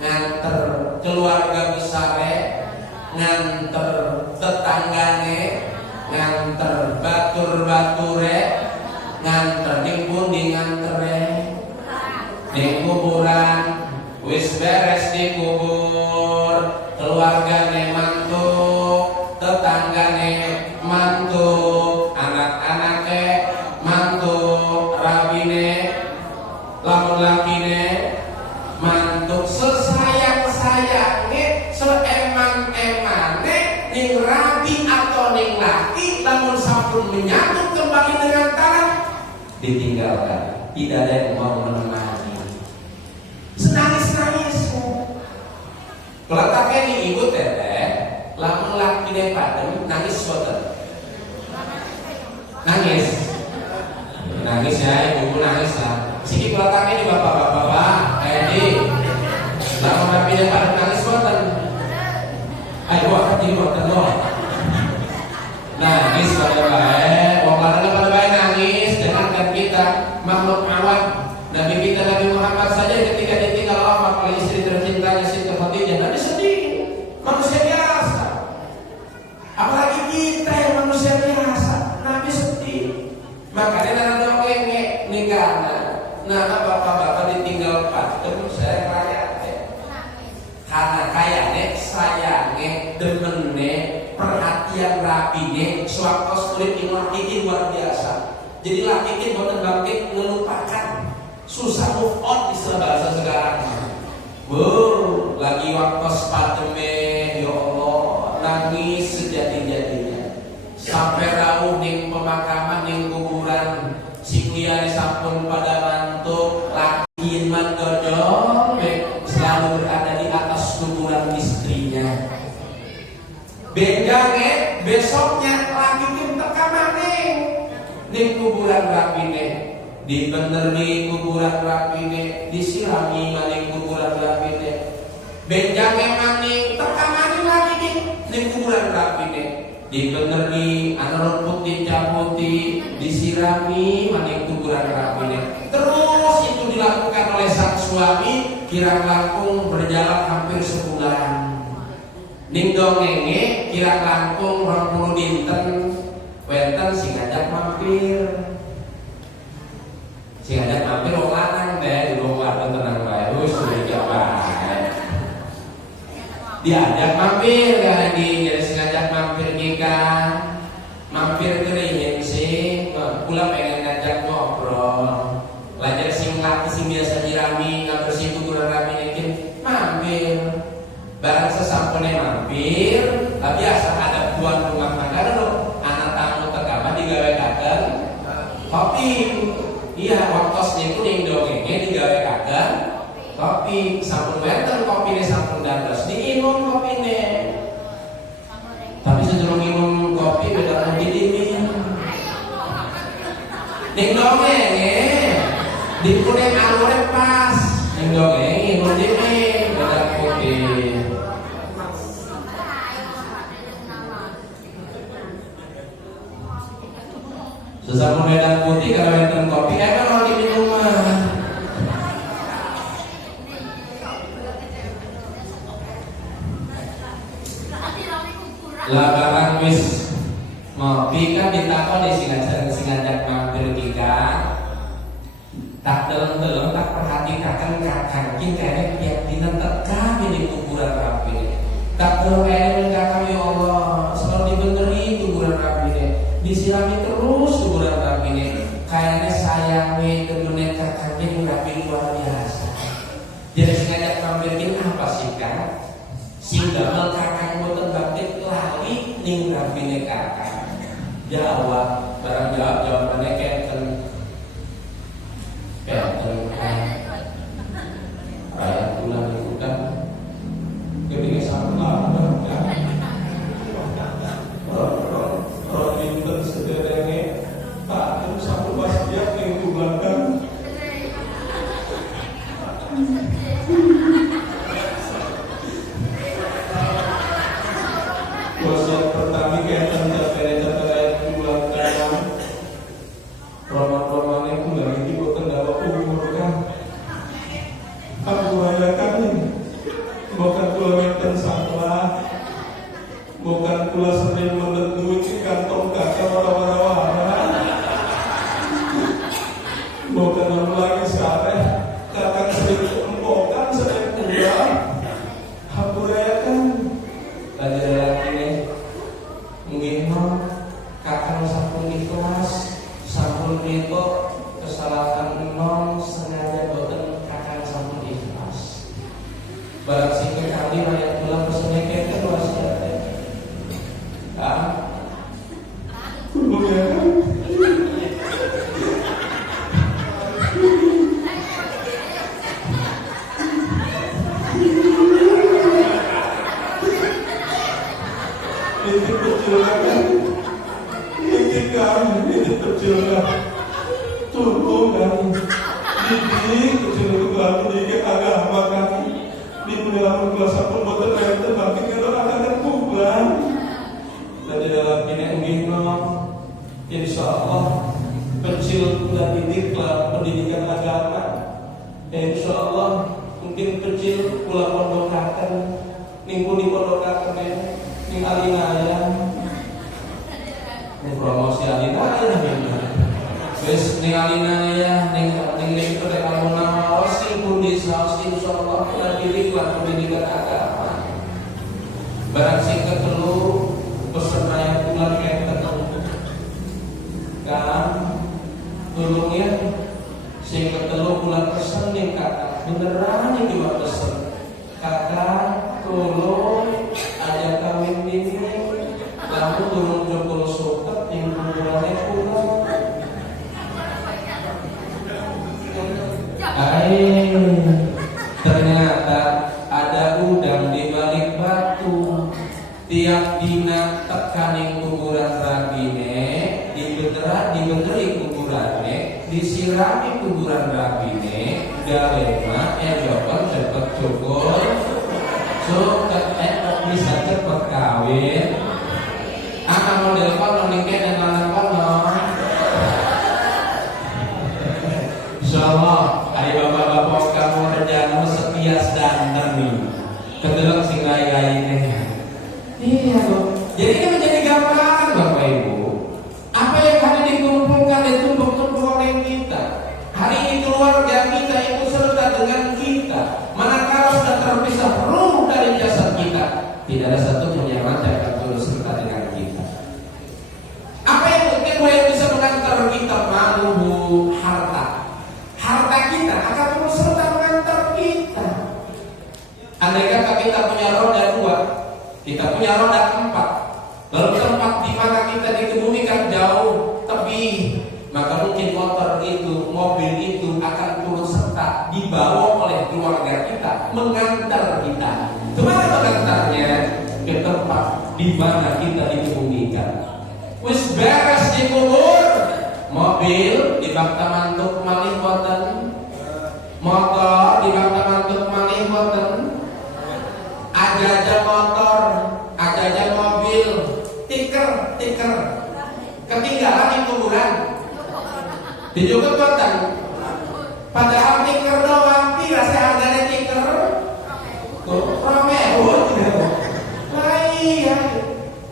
nganter, keluarga besarnya nganter, tetangganya nganter, batur-bature nganter, di ngantere, di kuburan, wis beres di kubur, keluarganya mantuk, tetangganya mantuk, anak-anaknya mantuk, rabine, lamun-lakine mantuk, sesayang-sayangnya, seeman-emane, ning rabi atau ning laki, lamun sampun menyatu kembali dengan tangan, ditinggalkan, tidak ada yang mau menemani. Senangis-nangis. Kalau tak ini ibu teteh, lamun lakine padem, nangis boten. Nangis ya, ibu nangis lah. Sini pelatakan ini bapak-bapak, Edi. Lamun rapinya pada nangis boten. Ayo buat jadi boten loh. Nangis pada baik, wong Makanya nana dongeng negara, nana bapak-bapak ditinggal patem saya raya karena kayaknya sayangnya demene perhatian rapine suapos kulit yang laki luar biasa. Jadi laki boten bangkit melupakan, susah move on istilah bahasa sekarang. Wow, lagi waktu pateme ya Allah nangis sejati-jatinya sampai rawuh ning pemakaman ning kuburan si kuyane sampun pada mantuk laki mandodong selalu berada di atas kuburan istrinya. Benjange besoknya laki kim teka maning ning kuburan rapine, dibeneri kuburan rapine, disirami maning kuburan rapine. Benjange maning teka maning lagi ning kuburan rapine, dibeneri anu putih caputi, disirami maning kuburan rapine. Terus itu dilakukan oleh sang suami kira langkung berjalan hampir sebulan. Ning dongenge kira langkung 20 dinten wenten sing ngajak mampir. Sing ngajak mampir wong lanang deh, wong wadon tenang bae. Wis sudah bae. Diajak mampir kan jadi sing ngajak mampir nikah. Mampir keureun sing kula pengen ngajak ngobrol. Lajar sing laki sing biasa nyirami ngabersih kuburan rami niki mampir. Barang sesampune mampir, tapi asal ada tuan rumah tangga dulu. Kopi, iya waktu niku ning dongenge digawekaken kopi, sampun wenten kopine sampun dados diinum kopine. Tapi sedurung minum kopi beda kopi dingin. Ning dongenge dikuning alure pas, ning dongenge minum dingin beda kopi. Sesama medan putih kalau enten kopi emang di minuman. Labaran wis ngopi kan ditakoni sing ngajak mampir kita. Tak deleng-deleng tak perhatikan kakang ki kene tiap dina teka di kuburan rapi. Tak deleng kene kakang ya Allah, selalu dibeneri kuburan rapi. Disirami terus kuburan rapine kayaknya sayangnya tentunya kakaknya rapi luar biasa. Jadi sengaja mampirkin apa sih kak? Sing damel kakak boten bangkit lali ning rapine kakak. Jawab, barang jawabannya kenten ayat bulan itu kan ketika sama sederhana tak ada satu wasiat yang dibelakang. Wasiat pertama kaitan terkait ayat dibelakang. Roman-roman itu lagi dibuat dapat umur kan. Aku rayakan ini bukan pula menten sampah, bukan pula sering menentu kantong kakak wara-wara, bukan lagi sare kakak sering empokan sering pulang. Aku rayakan lagi ini mungkin kakak sampun ikhlas, sampun itu kesalahan non sengaja boten kakak sampun ikhlas. Barang sing kali rakyat pulang pesennya kayak wasiatnya. Insya Allah kecil dan didiklah pendidikan agama. Insya Allah mungkin kecil pula pondokakan, ning pun dipondokakan ning alinaya, ning promosi alinaya nih. Wis ningalina ya ning itu rek kamu nama sing pundi sing insyaallah kula diri lan pendidikan agama. Barang sing ketelu pesan yang kula ketemu. Kan tolong ya sing ketelu kula pesen ning kakak beneran iki wa pesen. Kakak tolong aja kawin ini lalu turun jokol soket ning kuburannya kula. Ternyata ada udang di balik batu. Tiap dina tekaning kuburan rabine, dibeteri kuburane, disirami kuburan rabine, gawe mah jokol cepet cukur, suket bisa cepet kawin. Anak model kono ningke dan anak kono. Insyaallah, ayo bapak-bapak kamu rencana sepias dandan nih. Kedelok sing gai-gai teh. Iya tuh. Jadi ini menjadi gambaran Bapak Ibu. Apa yang hari dikumpulkan ditumpuk-tumpuk oleh kita. Hari ini keluarga kita ikut serta dengan kita. Manakala sudah terpisah ruh dari jasad kita, tidak ada satu pun yang akan turut serta dengan kita. Apa yang kedua yang bisa mengantar kita? Malu, harta. Harta kita akan terus serta mengantar kita. Andai kata kita punya roda 2, kita punya roda 4, lalu tempat di mana kita dikebumikan jauh tebih, maka mungkin motor itu, mobil itu akan turut serta dibawa oleh keluarga kita, mengantar kita. Kemana mengantarnya? Ke tempat di mana kita dikebumikan. Wis beres dikubur, mobil di bak tamantuk malih boten, motor di bak tamantuk malih boten, aja motor, aja mobil, tiker ketinggalan di kuburan, dijukut boten. Padahal tiker doang, tidak seharganya tiker, Romeo. Nah iya,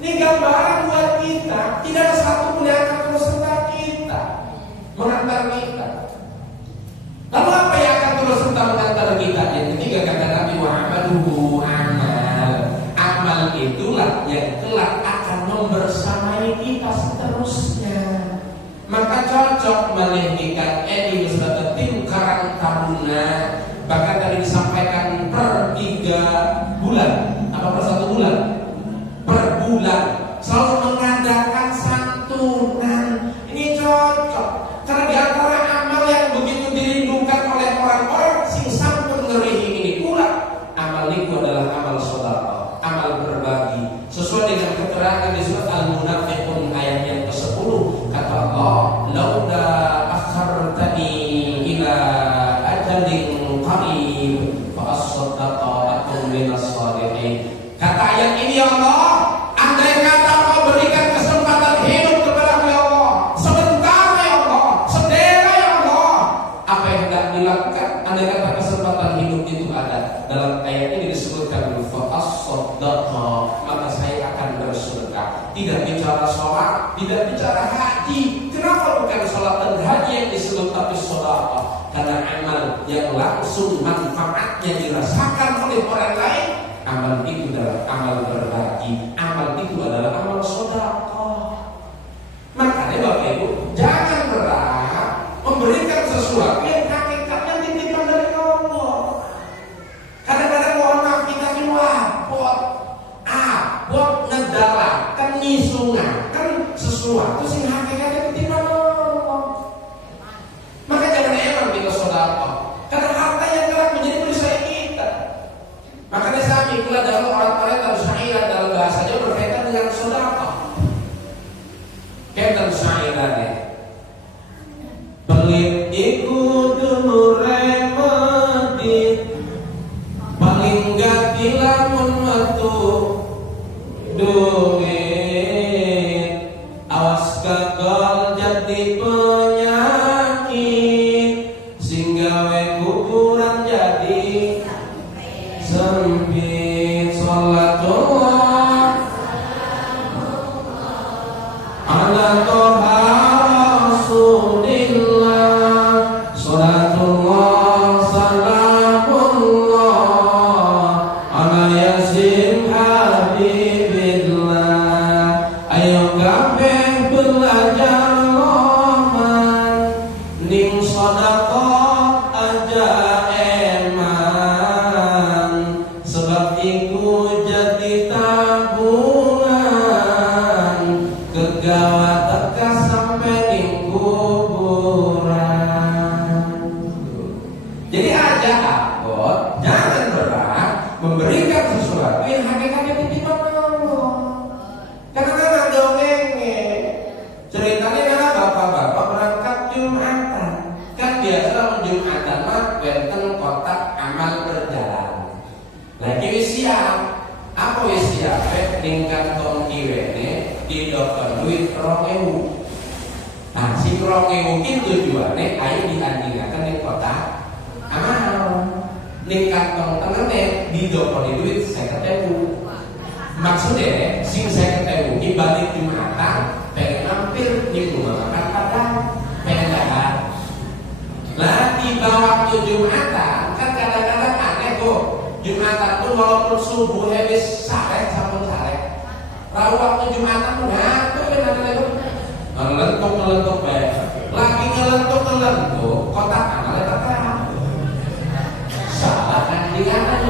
ini gambaran buat kita. Tidak ada satu pun yang akan terus serta kita, mengantar kita. Lalu apa yang akan terus serta mengantar kita? Yang ketiga kata Nabi Muhammaduhu amal. Amal itulah yang kelak akan membersamai kita seterusnya. Maka cocok melihkan ini sebagai karang taruna. Bahkan tadi disampaikan per 3 bulan. Apa per 1 bulan? Per bulan selalu mengadakan santunan. Ini cocok karena di antara amal yang begitu dirindukan oleh orang-orang sing sampun ngerihi ini pula amal itu adalah amal sedekah, amal berbagi. Sesuai dengan keterangan di surat Al-Munafiqun ayat yang ke-10, kata Allah, "Lauda akhartani ila ajalin qarib fa as-saddaqa akun minas shalihin." Kata ayat ini, ya Allah, andai kata Kau berikan kesempatan hidup kepada ya Allah, sebentar ya Allah, sedera ya Allah, apa yang hendak dilakukan? Andai kata kesempatan hidup itu ada, dalam ayat ini disebutkan fa as-saddaqa, maka saya akan bersedekah. Tidak bicara sholat, tidak bicara haji. Kenapa bukan sholat dan haji yang disebut tapi sedekah? Karena amal yang langsung manfaatnya dirasakan oleh orang lain. Amal itu adalah amal berbagi. Amal itu adalah amal sedekah. Makanya Bapak Ibu, jangan berharap memberikan sesuatu yang hakikatnya titipan dari Allah. Kadang-kadang mohon maaf kita ini buat ngedalakan nyisungakan sesuatu sing hakikatnya titipan Allah. Maka jangan heran kita sedekah. Karena harta yang kelak menjadi perisai kita. Makanya sami kula dalam orang-orang dalam syairan dalam bahasanya berkaitan dengan sedekah. Kaitan syairannya. Pelit iku dunure medit, paling gati lamun metu duit, awas gagal jadi penyakit, singgawe kuburan jadi sempit. Sholatullah ala toha rasulillah mah wenten kotak amal berjalan. Lagi wis siap. Apa wis siap? Ning kantong kiwene didokter duit 2000. Nah, si 2000 ki tujuane ayo diandingaken ning kotak amal. Ning kantong tengene didokter duit 50.000. Maksudnya sing 50.000 ki balik Jumatan pengen mampir di rumah makan Padang pengen dahar. Lah tiba waktu Jumatan kan kadang-kadang aneh kok. Jumatan pun walaupun subuh habis sare sampun sare. Lalu waktu Jumatan pun ngatur kan ngelentuk baik. Lagi ngelentuk kotak amalnya terang. Salah kan diakan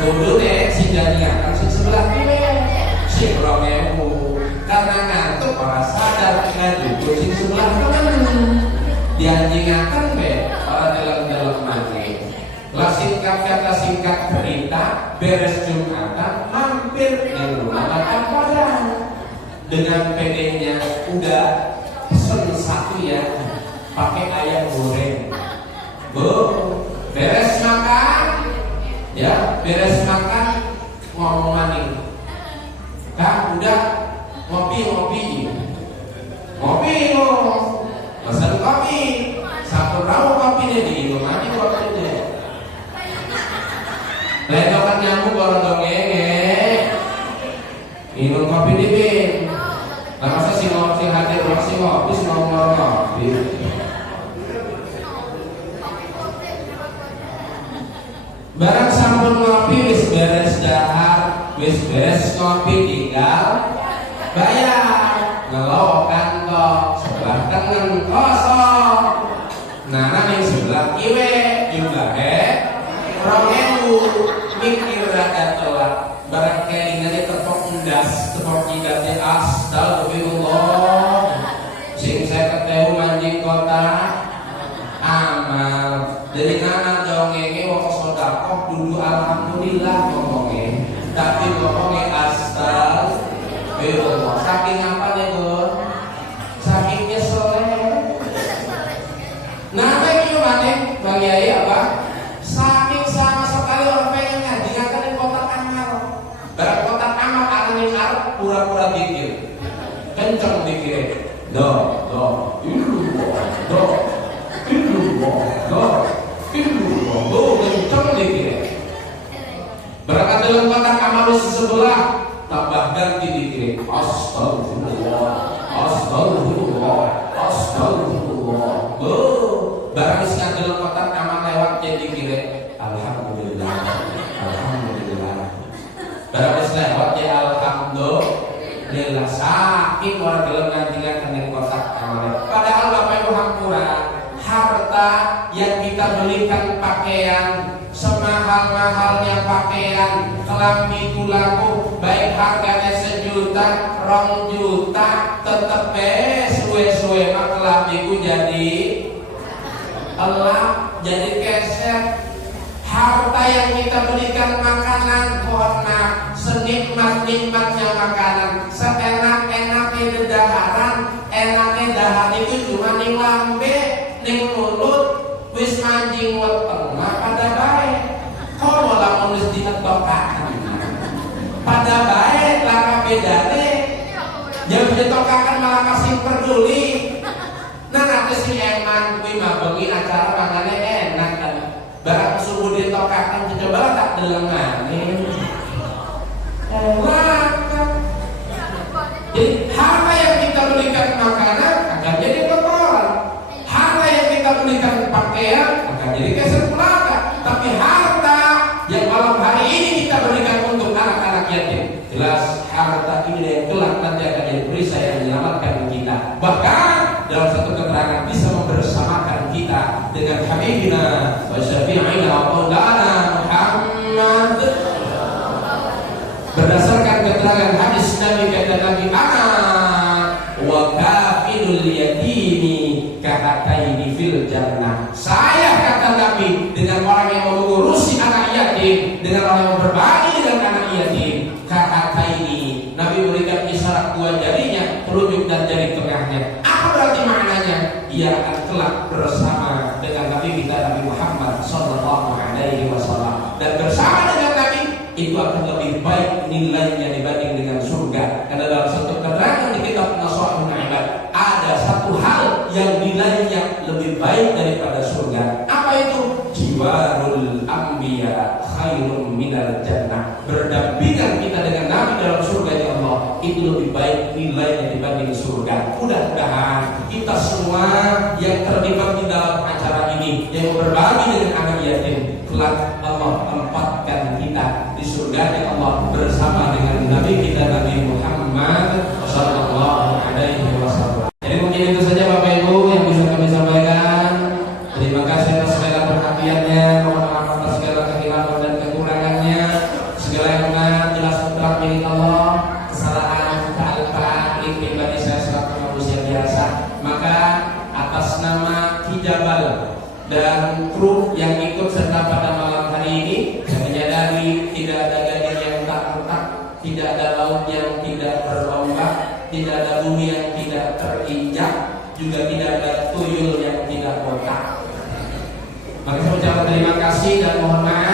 kudu deh si jadiakan si sebelah kiri si Romeo karena ngantuk para sadar ngajukur si sebelah kanan dianjingakan be para dalam mati. Lah singkat kata singkat berita beres Jumatan mampir di rumah makan Padang dengan PD-nya udah pesen satu ya pakai ayam goreng. Bu beres makan ya beres makan ngomong maning Kak udah ngopi lo pesan kopi satu rawa kopinya diminum aja kopinya. Ledokan nyamuk orang dongeng minum kopi dipin. Lah masa si ngopi hadir masih ngopi si ngopi. Barang sampun ngopi wis beres dahar, wis beres ngopi tinggal bayar. Ngelok kantong sebelah kanan kosong. Nah ning sebelah kiwe juga 2000 mikir rada telat. Barang kelingane tepok ndas, tepok jidatnya astagfirullah. Sing saya ketemu manjing kota amal. Jadi nana dongenge wong sedekah dudu alhamdulillah ngomongnya. Tapi ngomongnya astagfirullah. Saking apa nih, Gun? Saking nyesel. Nah, iki maneh Bang Yai apa? Saking sama sekali orang pengen ngajingaken ning kotak amal. Barang kotak amal ana ning arep pura-pura dikir. Kenceng dikir. Do. Kenceng dikir. Berangkat dalam kotak amal di sebelah tambah ganti dikir. Astagfirullah. Barang isi dalam kotak amal lewat jadi kira alhamdulillah. Barang isi lewat ya alhamdulillah. Saking orang dalam ngantikan kena kotak amal. Padahal Bapak Ibu hampura harta yang kita belikan pakaian semahal-mahalnya pakaian kelambi tulaku baik harganya 1 juta 2 juta tetep suwe-suwe mah kelambiku jadi elap jadi keset. Harta yang kita berikan makanan mohon maaf senikmat-nikmatnya makanan seenak-enaknya dedaharan enaknya dahar itu cuma ning lambe ning mulut wis manjing weteng pada baik kalau lamun wis ditokakan pada baik laka bedane yang ditokakan malah kasih peduli. Nah nanti si eman kuwi mabengi acara mangane enak kan barang subuh ditokakan coba tak delengane enak kan. Jadi harta yang kita berikan makanan akan jadi kotor, harta yang kita berikan pakaian akan jadi keset pelaga. Tapi harta yang malam hari ini kita berikan untuk anak-anak yatim, jelas harta ini yang kelak nanti akan jadi perisai yang menyelamatkan kita. Bahkan dalam satu keterangan bisa membersamakan kita dengan Habibina wa Syafi'ina wa Maulana Muhammad. Berdasarkan keterangan hadis Nabi kata Nabi wa kafilul yatimi kahataini fil jannah. Saya kata Nabi dengan orang yang mengurusi anak yatim, dengan orang yang berbagi dengan anak yatim, kahataini. Nabi berikan isyarat 2 jarinya, telunjuk dan jari tengahnya. Apa berarti maknanya? Ia akan kelak bersama dengan yang nilainya lebih baik daripada surga. Apa itu? Jiwarul anbiya khairum minal jannah. Berdampingan kita dengan Nabi dalam surga ya Allah, itu lebih baik nilainya dibanding surga. Mudah-mudahan kita semua yang terlibat di dalam acara ini, yang berbagi dengan anak yatim, kelak Allah tempatkan kita di surga ya Allah bersama dengan Nabi kita Nabi Muhammad sallallahu alaihi wasallam. Jadi mungkin itu saja Bapak Ibu yang bisa kami sampaikan. Terima kasih atas segala perhatiannya. Mohon maaf atas segala kehilangan dan kekurangannya. Segala yang benar jelas mutlak milik Allah. Kesalahan, kealpaan, pribadi saya selaku manusia biasa. Maka atas nama Kijabal dan kru yang ikut serta pada malam hari ini, saya menyadari tidak ada gading yang tak retak, tidak ada laut yang tidak berombak, tidak ada bumi yang tidak terinjak, juga tidak ada tuyul yang tidak botak. Maka saya ucapkan terima kasih dan mohon maaf